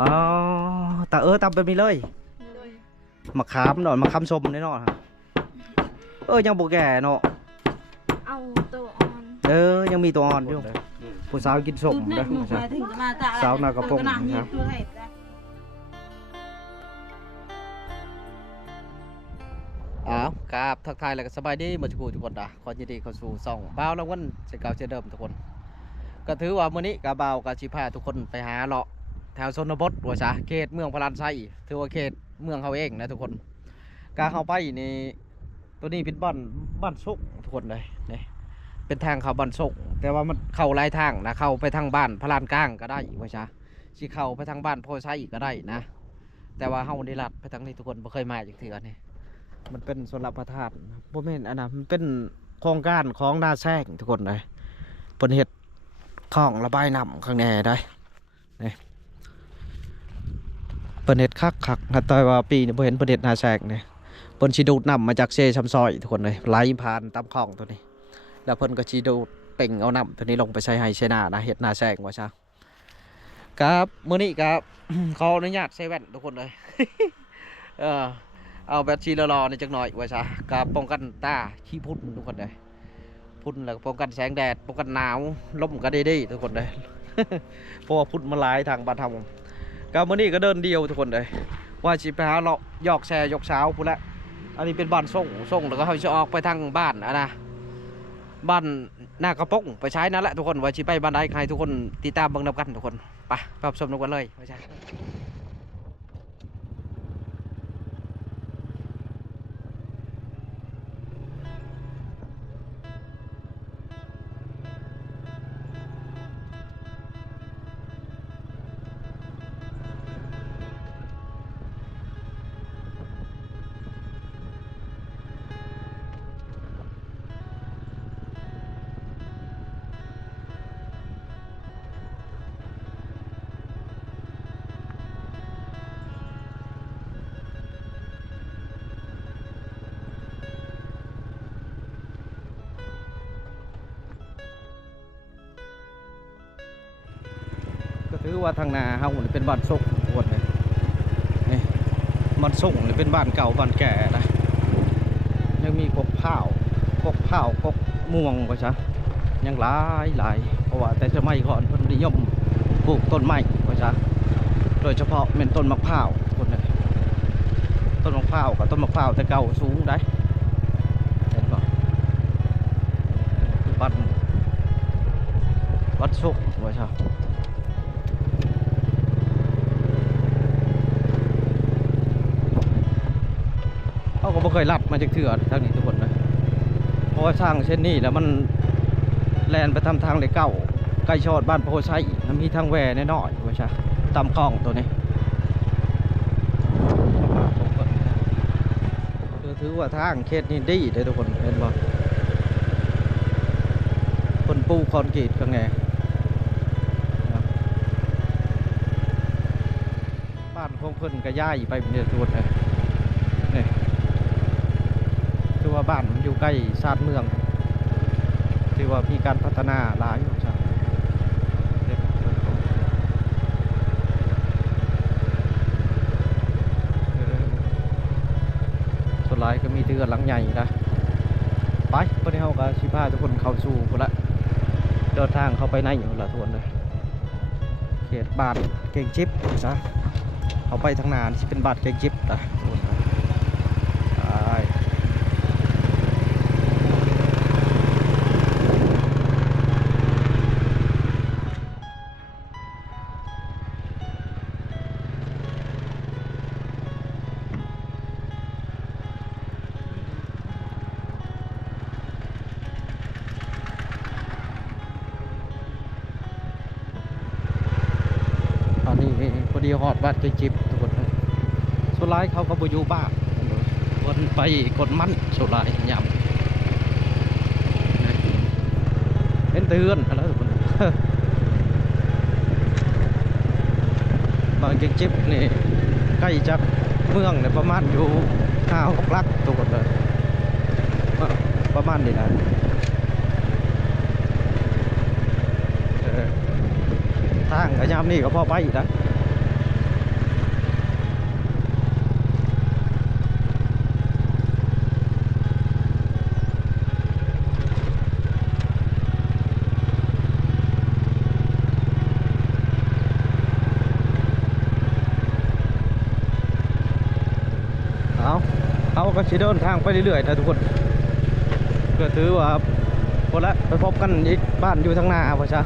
อ๋อตาตำเป็นมีเลยมะขามหน่อยมะขามส้มแน่นอนครับยังบ่แก่เนาะเอาตัวอ่อนยังมีตัวอ่อนอยู่ผู้สาวกินส้มนะสาวนากระปงนะครับครับทักทายแล้วก็สบายดีมาทุกคนนะขอยินดีเข้าสู่ช่องบ่าวรางวัลเช่นเก่าเช่นเดิมทุกคนก็ถือว่ามื้อนี้กะบ่าวกะสิพาทุกคนไปหาเลาะแถวชนบทว่าซะเขตเมืองพลานไส้ถือว่าเขตเมืองเขาเองนะทุกคนกาเข้าไปนี่ตัวนี้เป็นบ้านสุกทุกคนเลยนี่เป็นทางเข้าบ้านสุกแต่ว่ามันเข้าหลายทางนะเข้าไปทางบ้านพลานกลางก็ได้ว่าซะสิเข้าไปทางบ้านโพไซก็ได้นะแต่ว่าเฮาได้ลัดไปทางนี้ทุกคนบ่เคยมาจักเทื่อนี่มันเป็นสวนรับประทานบ่แม่นอันนั้นมันเป็นโครงการของนาแซงทุกคนเลยเพิ่นเฮ็ดคลองระบายน้ำข้างในได้นี่เปิดเน็ตคักนะแต่ว่าปีนี้บ่เห็นเปิดเน็ตนาแซงเนี่ยเพิ่นสิดูดน้ำมาจากเซซัมซอยทุกคนเลยไหลผ่านตามคลองตัวนี้แล้วเพิ่นก็สิดูดเป่งเอาน้ำตัวนี้ลงไปใช้ให้ใช้นานะเฮ็ดนาแซงว่าซะครับมื้อนี้ครับ ขออนุญาตใส่แว่นทุกคนเลย เอาแบบชีรอๆนี่จักหน่อยว่าซะกับป้องกันตาขี้พุ่นทุกคนเลยพุ่นแล้วก็ป้องกันแสงแดดป้องกันหนาวลมก็ได้ทุกคนเลย เพราะว่าพุ่นมาหลายทางบ้านทำกับมื้อนี้ก็เดินเดียวทุกคนเลยว่าสิไปหาเลาะยอกแช่ยกเช้าพุ่นละอันนี้เป็นบ้านส่งแล้วก็เขาจะออกไปทางบ้านนะบ้านหน้ากระปงไปใช้นั่นแหละทุกคนว่าสิไปบ้านใดใครทุกคนติดตามเบิ่งนำกันทุกคนไปรับชมกันเลยว่าใช่ก็ถือว่าทางนาเฮาเป็นบ้านส่งทุกคนเลยนี่บ้านส่งนี่เป็นบ้านเก่าบ้านแก่นะยังมีกกเผากกม่วงว่าซะยังหลายเพราะว่าแต่สมัยก่อนเพิ่นนิยมปลูกต้นไม้ว่าซะโดยเฉพาะเป็นต้นมะพร้าวทุกคนเลยต้นมะพร้าวกับต้นมะพร้าวแต่เก่าสูงได้เห็นป่ะบ้านส่งว่าซะเขาก็ไม่เคยลัดมาจากเถื่อนทางนี้ทุกคนนะเพราะว่าสร้างเช่นนี้แล้วมันแลนไปทำทางเลยเก่าใกล้ชอดบ้านโพไซมันมีทางแหวแน่นอนว่าใช่ตามคลองตัวนี้ถือว่าทางเขตนี้ดีเลยทุกคนเห็นบ่คนปูคอนกรีตกันไงบ้านของเพิ่นก็ย้ายไปเป็นทุกคนเลยนี่คือว่าบ้านมันอยู่ใกล้ชานเมืองถือว่ามีการพัฒนาหลายใช่ส่วนหลายก็มีเตือนหลังใหญ่นะไปพอดีเขาก็ชิพาทุกคนเข้าสู่คนละเดินทางเข้าไปในอยู่ละทุกคนเลยเขตบ้านเก่งจิ๊บซะเขาไปทางนานที่เป็นบ้านเก่งจิ๊บนะพอดีฮอดบ้านเก่งจิ๊บทุกคนเลยสุดท้ายเขาก็ไปอยู่บ้านคนไปคนมั่นสุดท้ายยำเป็นเตือนอะไรทุกคน บางเก่งจิ๊บนี่ใกล้จากเมืองเนี่ยประมาณอยู่5-6 ลักทุกคนเลยประมาณนี้นะทางกระยำนี่ก็พอไปนะ ก็สิเดินทางไปเรื่อยๆนะทุกคนก็ถือว่าพอละไปพบกันอีกบ้านอยู่ทางหน้าพ่อจ้า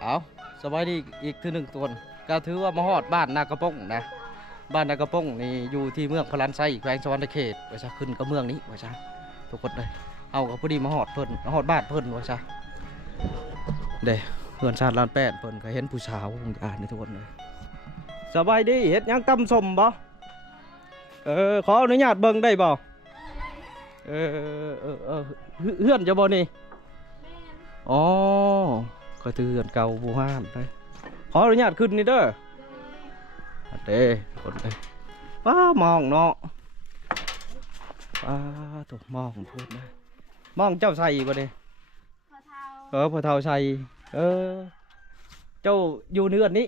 เอาสบายดีอีกทีหนึ่งตัวก็ถือว่ามาฮอดบ้านนากระป้งนะบ้านนากระป้งนี่อยู่ที่เมืองพลันไซแขวงสวรรณเขตพ่อจ้าขึ้นกับเมืองนี้พ่อจ้าทุกคนเลยเอากับพอดีมาฮอดเพิ่นมาฮอดบ้านเพิ่นพ่อจ้าเด้เพื่อนชาติลานแป้นเพิ่นก็เห็นผู้สาวคงอ่านในทุกคนเลยสบายดีเฮ็ดหยังตำส้มบ่ขออนุญาตเบิ่งได้บ่เฮือนจะบ่นี่อ๋อก็คือเฮือนเก่าบูฮานไปขออนุญาตขึ้นนี่เด้อเด้คนไปว้ามองเนาะว้าถูกมองพูดนะมองเจ้าใส่บ่นี่พอเท่าใส่เจ้าอยู่เฮือนนี้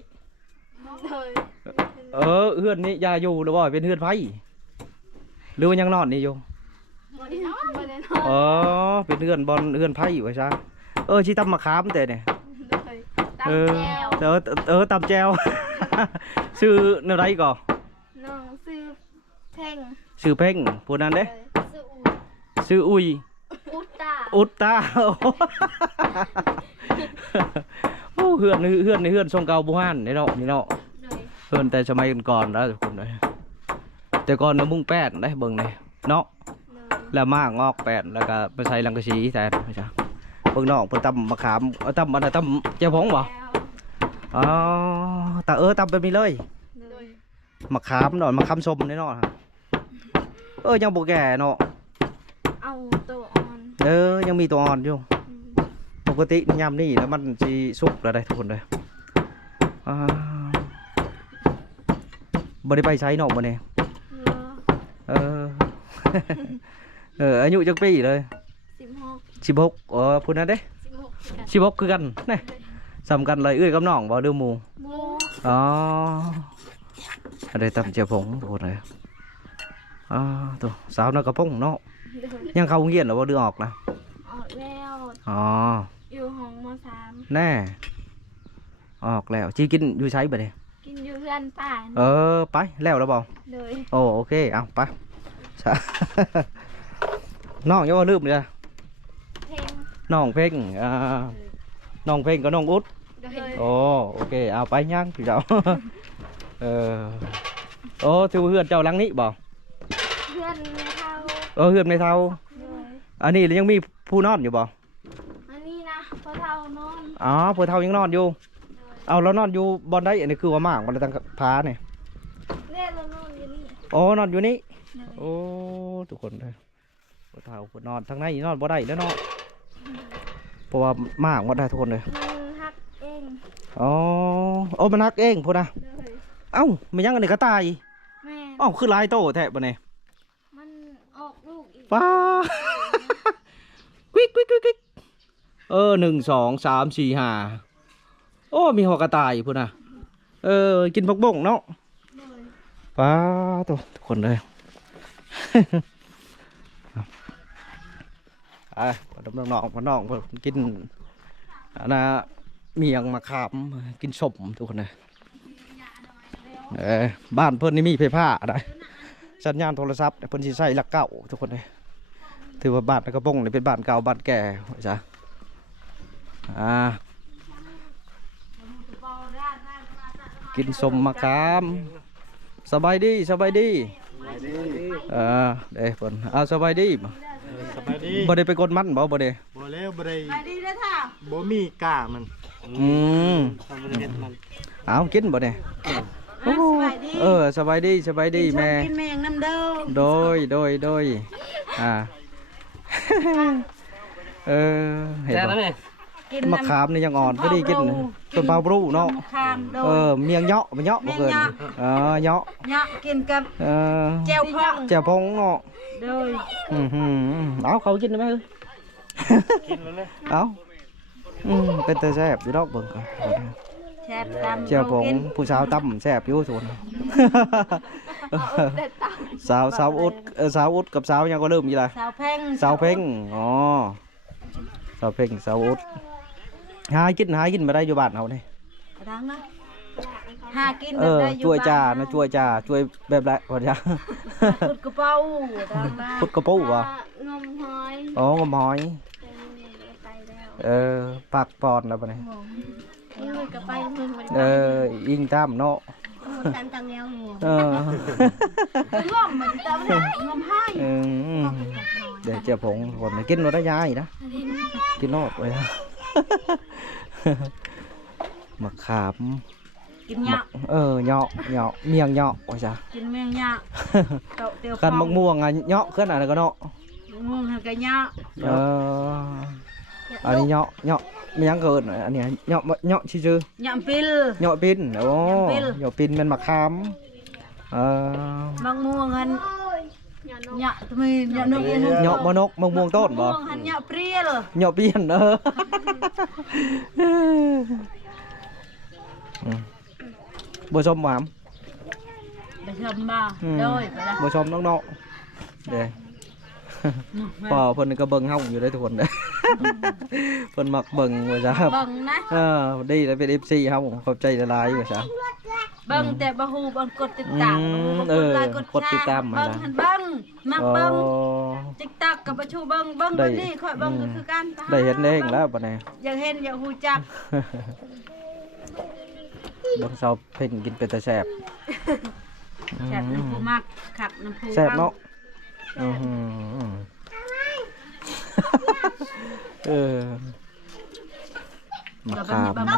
เฮือนนี้ยาอยู่หรือว่าเป็นเฮือนไฟหรือว่ายังนอนนี่อยู่เป็นเฮือนบอลเฮือนไฟไว้ซะชิตำมะขามแต่เนี่ยตำแจวชื่ออะไรก่อน้องชื่อเพ่งชื่อเพ่งพูดนั้นเด้ชื่ออุยอุตตาโอ้เฮือนทรงเก่าบูฮานนี่เนาะเฮือนแต่สมัยก่อนแล้วทุกคนเลยแต่ก่อนเนื้อมุ้งแป้นได้เบิ่งเลยเนาะแล้วมากงอกแป้นแล้วก็ไปใส่ลังกะชีแทนไม่ใช่เบิ่งนอกเพิ่นตำมะขามตำอะไรตำเจ้าผงบ่อ๋อแต่ตำเป็นมีเลยมะขามหน่อยมะขามส้มนี่เนาะยังโบแก่เนาะเอาตัวอ่อนยังมีตัวอ่อนอยู่ปกติยามนี่แล้วมันสิสุกแล้วได้ทุกคนเลยบ่ได้ไปใช้นอกบ่เนี่ยอายุจักปีเลย16พูดนั่นเด้16คือกันนี่สำคัญเลยกับน้องบ่เดือหมูอ๋อได้ตำเจียวผงทุกคนเลยตัวสาวนักกระพงเนาะยังเข้าโรงเรียนหรือว่าดือออกนะออกแล้วอยู่ห้องม.3แน่ออกแล้วจีกินอยู่ใช้บ่เนี่ยกินอยู่เพื่อนป่านไปแล้วบ่เลยโอเคเอาไปน้องยังว่าลืมเลยน้องเพ่งน้องเพ่งกับน้องอุ๊ดโอเคเอาไปย่างพี่เจ้าถือเฮือนเจ้าหลังนี้บ่เฮือนไม่เท่าเฮือนไม่เท่าอันนี้ยังมีผู้นอนอยู่บ่อันนี้นะพอเท่านอนพอเท่ายังนอนอยู่เอาแล้วนอนอยู่บอนได้อันนี้คือว่ามากบอนตั้งพาเนี่ยเรานอนอยู่นี่นอนอยู่นี่ทุกคนเลยพอเท่าพอนอนทั้งในนอนบ่ได้แล้วเนาะเพราะว่ามากบ่ได้ทุกคนเลยมันฮักเองมันฮักเองพูดนะไม่ยังอันนี้ก็ตายแม่คือลายโตแทะบ่เนี่ยมันออกลูกอีกว้ากิ๊ก1 2 3 4 5มีหัวกระต่ายพูดนะกินผักบุ้งเนาะป้าตัวทุกคนเลยดำน้องกินเมียงมะขามกินสมทุกคนเลยบ้านเพิ่นนี่มีไฟฟ้าได้สัญญาณโทรศัพท์เพิ่นสิใช้หลักเก่าทุกคนเลยถือว่าบ้านกระพงนี่เป็นบ้านเก่าบ้านแก่จ้ะกินสมมะขามสบายดีเด้เพิ่นสบายดีบ่ได้ไปกดมันบ่ได้บ่แล้วบ่ได้บ่มีกามันกินบ่เนี่ยสบายดีแม่กินแมงน้ำเด้อโดยเห็นบ่มะขามนี่ยังอ่อนพอดีกินต้นเปาบรูเนาะเมียงเหาะมันเหาะบ่เกินเหาะกินกับแจ่วพงเนาะโดยเขากินได้ไหมกินแล้วเลยเป็นตาแซ่บอยู่ดอกเบิ่งก่อนแซ่บตำเจียวผงผู้สาวตำแซ่บอยู่ส่วนสาวอุดสาวอุดกับสาวยังก็เริ่มอยู่ละสาวเพ่งสาวเพ่งสาวอุดหากินมาได้อยู่บ้านเขาเนี่ยดังนะ หากินแบบได้อยู่ ช่วยจ่านะช่วยจ่าช่วยแบบไรวะจ๊ะ ขุดกระเป๋าทางบ้าน พุดกระปุกวะ งมหอย อ๋องมหอย ไปแล้ว ปากปอนแล้วปะเนี่ย นี่มันก็ไปมึงมัน อิงตามเนาะ ตามตังแล้วงู เออ งมมันจะไม่ได้งมให้ เดี๋ยวเจ้าผงคนnàyกินรถได้ยายนะกินรถไปนะ มะขาม กินเหยาะ เหาะเมียงเหาะว่าจ้ะ กินเมียงเหยาะเตียว คันมะม่วงอ่ะเหาะขึ้นอะไรก็เนาะ ม่วงทางกะเหยาะ อันนี้เหาะไม่ยังเกินอันนี้เหาะชื่อ เหยาะปิล เหาะปินโอ้ เหยาะปิ่น เหาะปินเป็นมะขามบางม่วงหันเหยาะทำไมเหยาะนกเอ็น เหาะมะนกมะม่วงต้นบ่ ม่วงหันเหยาะเปรี้ยว เหาะเปียนบัวชมหวาน ไปชมบ้าโดยไปละ บัวชมน้องๆเด้ป่อเพิ่นก็เบิ่งเฮาอยู่ได้ทุกคนเด้เพิ่นมักเบิ่งว่าจ้ะ เบิ่งนะ ดีแล้วเป็น FC เฮาขอบใจหลายๆว่าจ้ะ เบิ่งแต่บ่ฮู้บ่กดติดตามบ่กดไลค์กดแชร์เบิ่งหันเบิ่งมักเบิ่ง TikTok กับประชูเบิ่งบ่นี่ค่อยเบิ่งก็คือกัน ได้เห็นเองแล้วบัดนี้ อยากเห็นอยากฮู้จัก เบิ่งเซาเพิ่นกินเป็นตาแซ่บ แซ่บน้ำผู้มักคักน้ำผู้ แซ่บเนาะมะ ก็ ขาม บ่ได้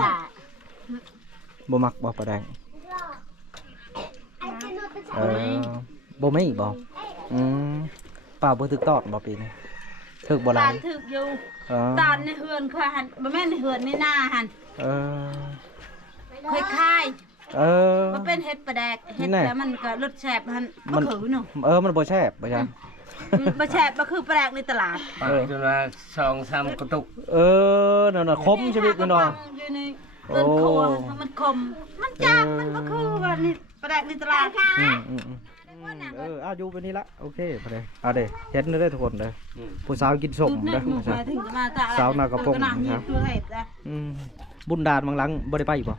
บ่มักบ่ปลาแดงบ่มีบ่ป่าบ่ถึกตอดบ่ปีนี้ถึกบ่หลา ตาย ถึกอยู่ตานในเฮือนค่อยหันบ่แม่นในเฮือนในหน้าหันค่อยคายมันเป็นเห็ดปลาแดกเห็ดแล้วมันก็รสแซ่บหันบ่คือเนาะ มันบ่แซ่บบ่จ้ะ บ่แซ่บบ่คือปลาแดกในตลาด จนว่า2-3กระตุก นั่นน่ะคมชีวิตมันเนาะ อยู่ในเรือนครัวมันคมมันจางมันบ่คือว่านี่ปลาแดกในตลาด อยู่ไปนี่ละโอเคไปเลยเด้เห็นได้ทุกคนเด้อผู้สาวกินส้มเด้อ มาถึงมาตา สาวนากระปง ครับบุญดานบางหลังบ่ได้ไปบ่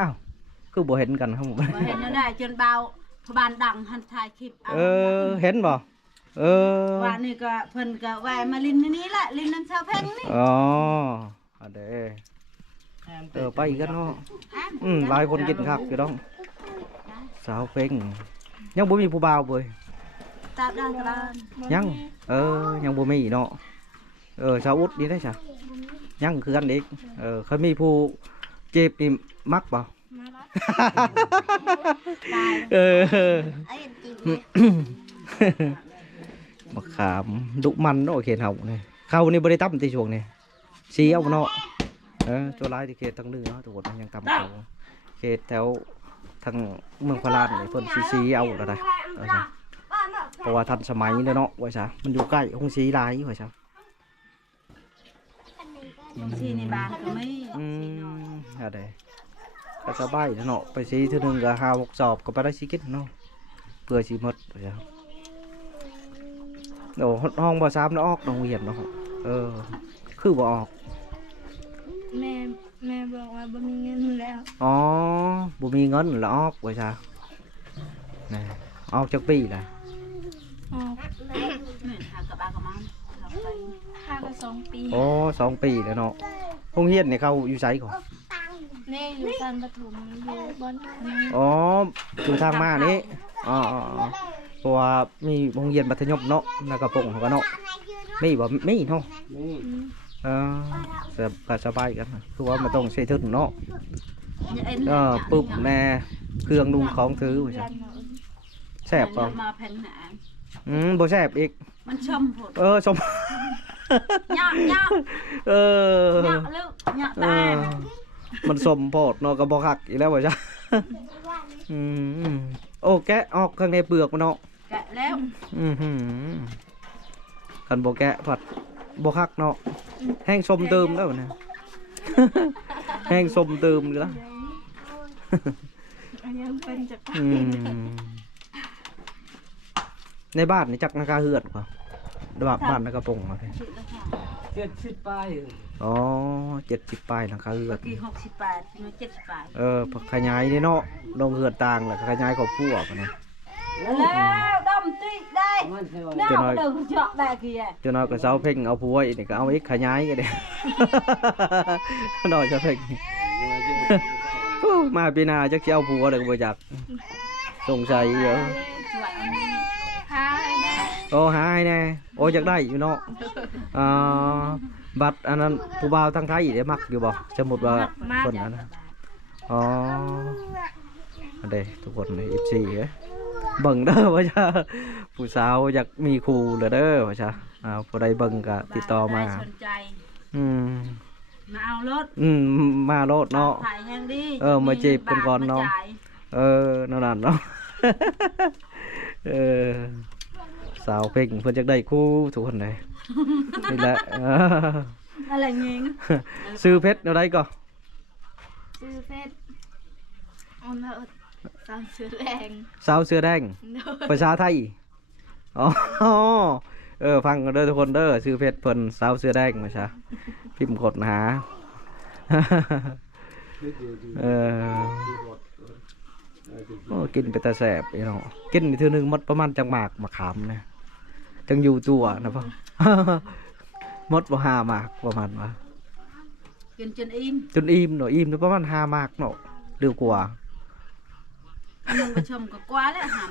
อ้าวคือบ่เห็นกันครับผม บ่เห็นได้จนเบาพบานดังหันถ่ายคลิป เห็นบ่ว่านี่ก็เพิ่นก็แวะมาลินนี่แหละลินน้ำชาวเพ่งนี่ เด้ไปกันเนาะหลายคนกินคักอยู่ดอกสาวเพ่งยังบ่มีผู้บ่าวเว้ย ตาดังตลาด ยังยังบ่มีเนาะสาวอุดนี่ได้ซะยังคือกันอีกเคยมีผู้จีบนี่มักบ่ มะขามดุมันเนาะเขตเฮานี่เข้านี่บ่ได้ตํที่ช่วงนี้สีเอาเนาะตัวร้ายที่เขตทางเหนือเนาะทุกคนยังตำเขาเขตแถวทางเมืองพารานนี่เพิ่นสีเอาแล้วได้เพราะว่าทันสมัยเนาะว่าซะมันอยู่ใกล้คงสีหลายว่าซะ สีในบ้านก็ไม่ ได้ก็สบายเนาะไปสีเทื่อนึงก็5-6 สอบก็ไปได้สิกินเนาะเพื่อสิหมดว่าซะห้องบ่ซ้ำแล้วออกโรงเรียนเนาะคือบ่ออก แม่บอกว่าบ่มีเงินแล้ว บ่มีเงินแล้วออกว่าซะนี่ออกจักปีล่ะ ออก นี่หากับอากับมัน ค่าก็2 ปี 2 ปีแล้วเนาะโรงเรียนนี่เขาอยู่ไสก่อน แม่อยู่ซันปฐมอยู่บ่อน อยู่ทางมานี้เพราะว่ามีโรงเรียนมัธยมเนาะนากระปงเขาก็เนาะมีบ่มีเนาะสบายกันคือว่ามันต้องใช้ทุนเนาะปุ๊บแม่เครื่องนุ่งของถือว่าซั่นแซ่บบ่ มาแผ่นหา บ่แซ่บอีก มันชมผด ชม ยากยาก ยากลูกยากตา มันสมโพดเนาะก็บ่คักอีกแล้วว่าจ้ะแกะออกข้างในเปลือกมันเนาะ แกะแล้ว คันบ่แกะผัดบ่คักเนาะแห้งสมเติมแล้วนะ แห้งสมเติมอยู่แล้ว ยังเป็นจัก ในบ้านนี่จักนาคาเหือดกว่า บ้านนักกระปงมาพี่ 70 ไป อ๋อ70 ปลายหลังคาเรือน กี่68มี78 ขยายนี่เนาะลงเรือนต่างแล้วก็ขยายครอบครัวกันนะ แล้วดำติได้แนวเดิมเจาะได้กี่ จนเอากระเซาเพ่งเอาผัวอีกนี่ก็เอาอีกขยายกันเด้ น้อยจะเพ่ง มาปีหน้าจักสิเอาผัวเลยก็บ่จักสงสัยเยอะ หาให้ได้ โอ้หาให้แน่โอ้อยากได้อยู่เนาะบัตรอันนั้นผู้บ่าวทางไทยได้มักอยู่บ่สมมุติว่าคนนั้นน่ะอ๋ออันเด้ทุกคนใน FC เอ้ยเบิ่งเด้อว่าจ้าผู้สาวอยากมีครูเหลือเด้อว่าจ้าผู้ใดเบิ่งก็ติดต่อมา สนใจ อืม มาเอารถ มาโลดเนาะ ถ่ายยังดี มาจีบกันก่อนเนาะนั่นน่ะเนาะ สาวเพ่งเพิ่นจักได้คู่ทุกคนเลยนี่แหละ อะไรเงี้ย ซื้อเพชรเอาได้ก็ ซื้อเฟซเอามาตามซื้อแรง สาวเสื้อแดงภาษาไทยอ๋อฟังกันเด้อทุกคนเด้อซื้อเพชรเพิ่นสาวเสื้อแดงมาซะพิมพ์กดหา โอ้กินไปแต่แสบเนาะกินอีกทีนึงหมดประมาณจังหมากมาขามเนี่ยจังอยู่ตัวนะพ่อ หมดบ่5 หมากประมาณว่า กินจนอิ่ม จนอิ่มเนาะอิ่มประมาณ5 หมากเนาะเร็วกว่า มึงไปชมก็กว่าแล้วหา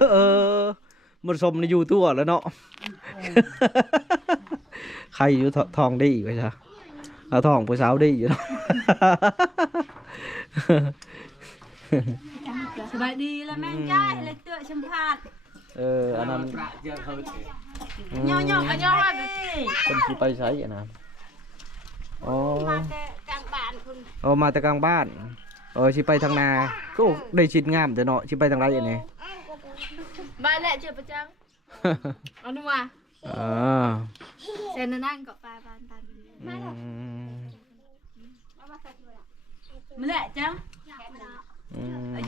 มันสมในอยู่ตัวแล้วเนาะ ใครอยู่ทองดีไว้ซะเอาทองผู้สาวดีอยู่เนาะ สบายดีแล้วแม่จ้ายเลยเตื้อชมพาด อันนั้น ประเจอเขา ย่อๆกันย่อ คนที่ไปใช้อันนั้นอ๋อ มาแต่กลางบ้านคุณ มาแต่กลางบ้านสิไปทางนาก็ได้ชิดงามแต่เนาะสิไปทางไรอันนี้ บ้านแหละเจอประจังเอาหนูมา เซนนั่งกับปลาบ้านตัน มันแหละจัง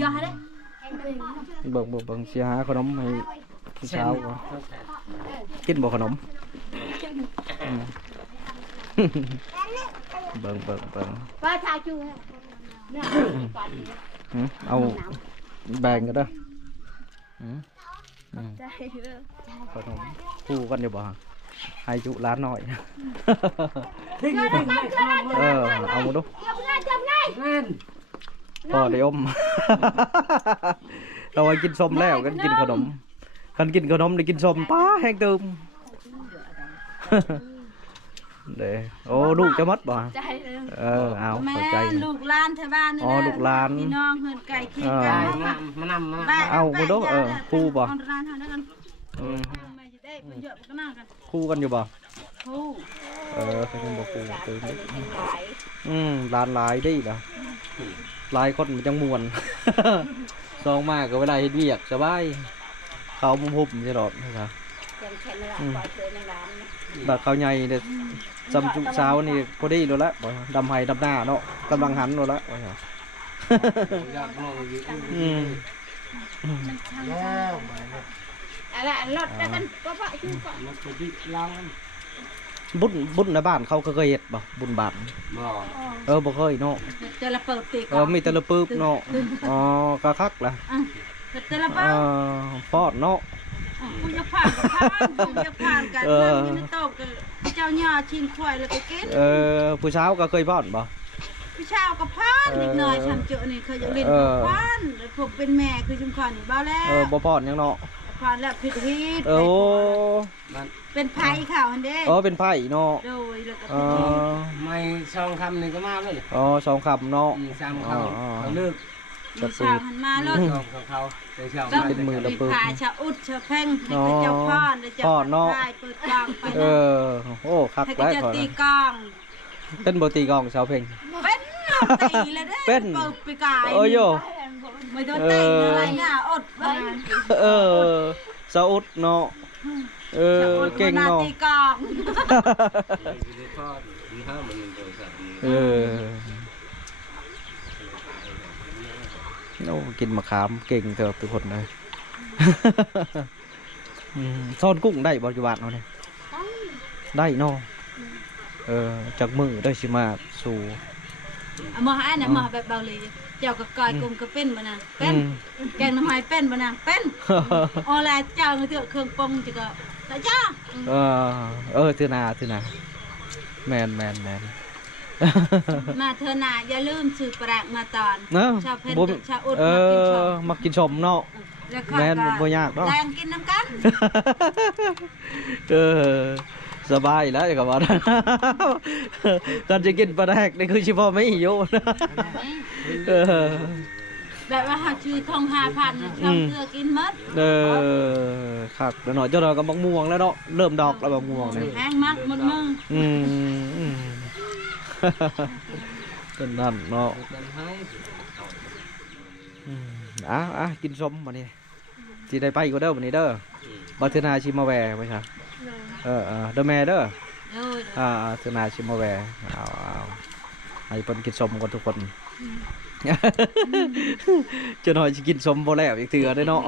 ย่อให้ได้ เบิ่งเสียหาขนมให้ผู้สาวก่อนกินบ่ขนมเบิ่ง ปลาชาจู เอาแบ่งกันเด้อ ใจเลย ขนมคู่กันอยู่บ่ให้จุร้านหน่อย เอามาดูพอได้อม เราไว้กินส้มแล้วกันกินขนมคันกินขนมได้กินส้มป้าแห้งตืม เด้โอ้ลูกจะมัดบ่ ใจเลย เอา แม่ เข้าใจ ลูกหลานแถวบ้านนี่ ลูกหลาน พี่น้องเฮือนไก่ขี้กัน มานำ เอามาดูคู่บ่ ร้านเฮาได้กันไม่ได้เพิ่นเยอะก็นั่งกัน คู่กันอยู่บ่ คู่ ใครเป็นบ่คู่ตื่นร้านหลายได้ล่ะหลายคนมันจังม่วน ซองมากก็เวลาเฮ็ดเวียกสบายเขามุมหุบใช่ดอกนะครับบัดเขาใหญ่เด้จำจุสาวนี่พอดีแล้วละบ่ดำไห้ดำหน้าเนาะกำลังหันแล้วละว่า อะไรรถกันป้าชูก่อน บุญในบ้านเขาก็เคยเฮ็ดบ่บุญบาทบ่เคยเนาะ จะละเปิดตี มีแต่ละปึ๊บเนาะก็คักล่ะ จะละเปิด ฟอดเนาะ คุณจะผ่านกับผ่านคุณจะผ่านกันนั่งอยู่ในโต๊ะกับเจ้าหญ้าชินควายแล้วก็กิน ผู้สาวก็เคยฟอดบ่ พี่ชาวกับผ่านนิดหน่อยทำเจอนี่เคยจะเล่นกับผ่านผมเป็นแม่คือจุมขอนนี่บ้าแล้ว บ่ฟอดหยังเนาะ ผ่านแล้วผิดฮีด เป็นไผ่ข่าวฮันเด้ เป็นไผ่เนาะ โดยแล้วก็ ไม่ช่องคำนี่ก็มาเลย สองคำเนาะ 3 เขาเลิก มีชาวหันมาแล้ว ช่องเขาในช่อง เป็นมือระเบิด ผ่าชาอุดชาแพ่งให้เจ้าพ่อนเจ้าพ่ายเปิดกลางไปนะ โอ้คัก ให้ หลาย เจ้า คน ตีกอง เป็นบ่ตีกองสาวเพ่ง เป็นตีเลยเด้ เป็น เปิดไปกาย โอ้ยโย ไม่โดนเตะอะไรน่ะอดบ้าง สาวอุดเนาะเก่งเนาะ ตีกอง โอ้กินมะขามเก่งเถอะทุกคนเลยซ่อนกุ้งได้ปัจจุบันเอาเนี่ย ได้เนาะจากมือได้สิมาสู่ เอามาให้นะมาแบบเบาเลยเจ้าก็กอยกลมก็เป็นบ่นางเป็นแกงน้ำไม้เป็นบ่นางเป็นออแลเจ้าเถอะเครื่องปรุงจิก็แต่จ้า ถือนาแมน มาเธอหน่าอย่าลืมซื้อปลามาตอน เนาะ ชาวเพช บ่ รชาวอุดมากินชม มากินชมเนาะ แล้วก็ แม่นบ่ยากเนาะ แรงกินน้ำกัน สบายแล้วกับว่า ตอนจะกินปลาแดกนี่คือชิพอไม่อยู่นะ แบบว่าหาชื่อทอง5,000ชาวเตือกินหมด ครับแล้วหน่อยเจ้าเราก็บักม่วงแล้วเนาะเริ่มดอกแล้วบักม่วงเนี่ย แพงมากหมดมือ เป็นนั่นเนาะ เป็นให้ กินส้มวันนี้สิได้ไปก็เด้อวันนี้เด้อบัตรนาชิมาแวร์ไปครับเด้อแม่เด้อ โอ้ย เทนาชิมาแวร์เอาให้เพิ่นกินส้มกันทุกคนจะหน่อยสิกินส้มบ่แล้วอีกเถื่อได้เนาะ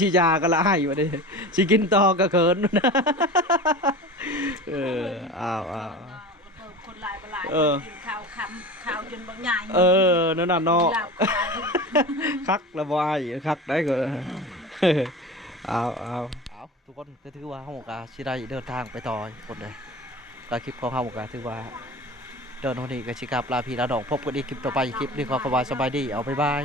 ชิยาก็ละให้ว่าเด้สิกินต่อก็เขินนะเอา คนหลายบ่หลาย กินข้าวข้าวจนบางใหญ่ นั่นน่ะเนาะคักละบ่อ้ายคักได้ก็เอาทุกคนก็ถือว่าเฮาก็สิได้เดินทางไปต่อคนเด้ก็คลิปของเฮาก็ถือว่าเดินเท่านี้ก็สิกลับลาพี่ลาน้องพบกันอีกคลิปต่อไปคลิปนี้ขอสบายดีเอาบ๊ายบาย